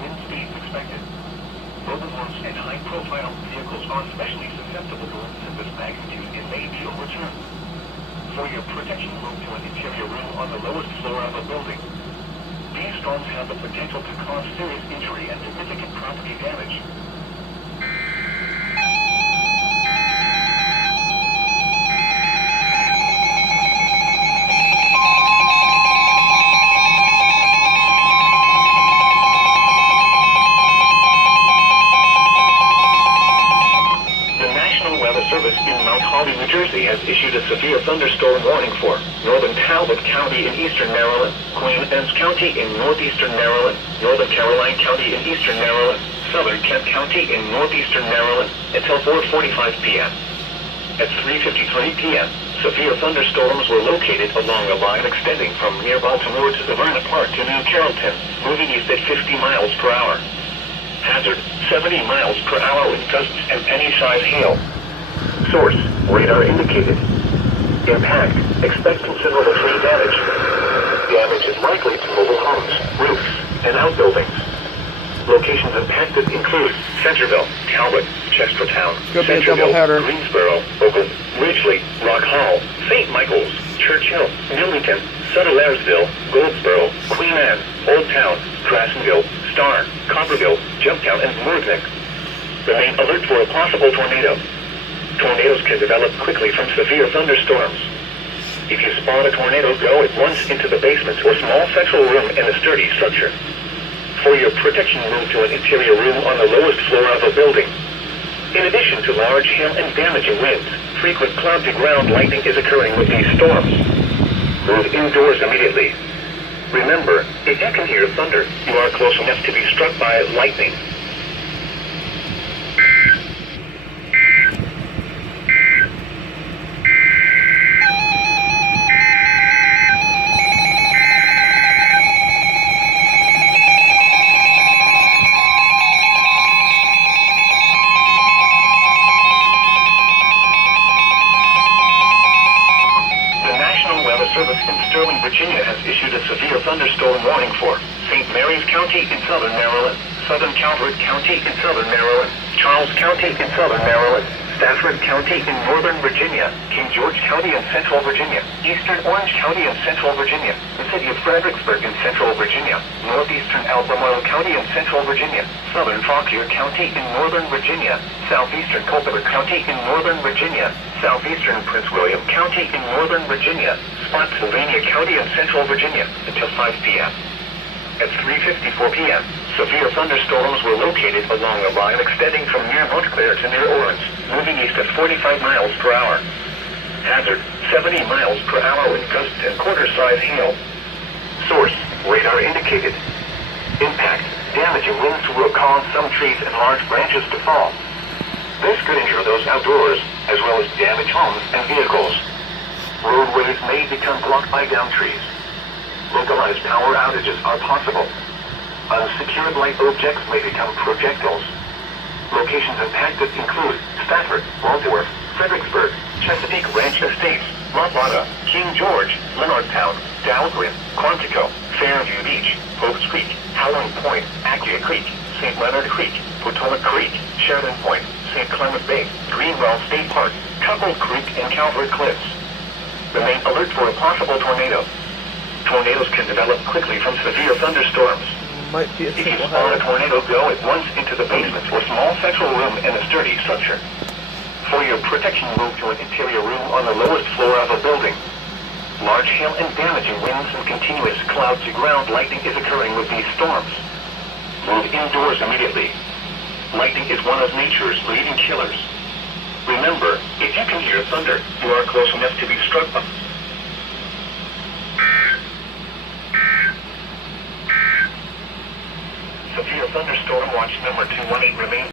wind speeds expected. Mobile homes and high-profile vehicles are especially susceptible to winds of this magnitude and may be overturned. For your protection, move to an interior room on the lowest floor of a building. These storms have the potential to cause serious injury and significant property damage. New Jersey has issued a severe thunderstorm warning for northern Talbot County in eastern Maryland, Queen Anne's County in northeastern Maryland, northern Caroline County in eastern Maryland, southern Kent County in northeastern Maryland until 4:45 p.m. At 3:53 p.m., severe thunderstorms were located along a line extending from near Baltimore to Severna Park to New Carrollton, moving east at 50 miles per hour. Hazard, 70 miles per hour with gusts and any-size hail. Source, radar indicated. Impact, expect considerable tree damage. Damage is likely to mobile homes, roofs, and outbuildings. Locations impacted include Centerville, Talbot, Chestertown, Centerville, Greensboro, Oakland, Ridgely, Rock Hall, St. Michael's, Churchill, Millington, Suttlersville, Goldsboro, Queen Anne, Old Town, Grassenville, Star, Copperville, Jumptown, and Moorthick. Remain alert for a possible tornado. Tornadoes can develop quickly from severe thunderstorms. If you spot a tornado, go at once into the basement or small central room in a sturdy structure. For your protection, move to an interior room on the lowest floor of a building. In addition to large hail and damaging winds, frequent cloud-to-ground lightning is occurring with these storms. Move indoors immediately. Remember, if you can hear thunder, you are close enough to be struck by lightning. Virginia has issued a severe thunderstorm warning for St. Mary's County in southern Maryland, southern Calvert County in southern Maryland, Charles County in southern Maryland, Stafford County in northern Virginia, King George County in central Virginia, eastern Orange County in central Virginia, the city of Fredericksburg in central Virginia, northeastern Albemarle County in central Virginia, southern Fauquier County in northern Virginia, southeastern Culpeper County in northern Virginia, southeastern Prince William County in northern Virginia, Spotsylvania County in central Virginia until 5 p.m. At 3:54 p.m., severe thunderstorms were located along a line extending from near Montclair to near Orange, moving east at 45 miles per hour. Hazard, 70 miles per hour with gusts and quarter-size hail. Source, radar indicated. Impact, damaging winds will cause some trees and large branches to fall. This could injure those outdoors, as well as damage homes and vehicles. Roadways may become blocked by downed trees. Localized power outages are possible. Unsecured light objects may become projectiles. Locations impacted include Stafford, Waldorf, Fredericksburg, Chesapeake Ranch Estates, Montana, King George, Leonardtown, Dahlgren, Quantico, Fairview Beach, Hopes Creek, Howland Point, Acquia Creek, St. Leonard Creek, Potomac Creek, Sheridan Point, St. Clement Bay, Greenwell State Park, Cuckold Creek, and Calvert Cliffs. Remain alert for a possible tornado. Tornadoes can develop quickly from severe thunderstorms. If you spot a tornado, go at once into the basement or small central room in a sturdy structure. For your protection, move to an interior room on the lowest floor of a building. Large hail and damaging winds and continuous cloud-to-ground lightning is occurring with these storms. Move indoors immediately. Lightning is one of nature's leading killers. Remember, if you can hear thunder, you are close enough to be struck by. Severe thunderstorm watch number 218 remains.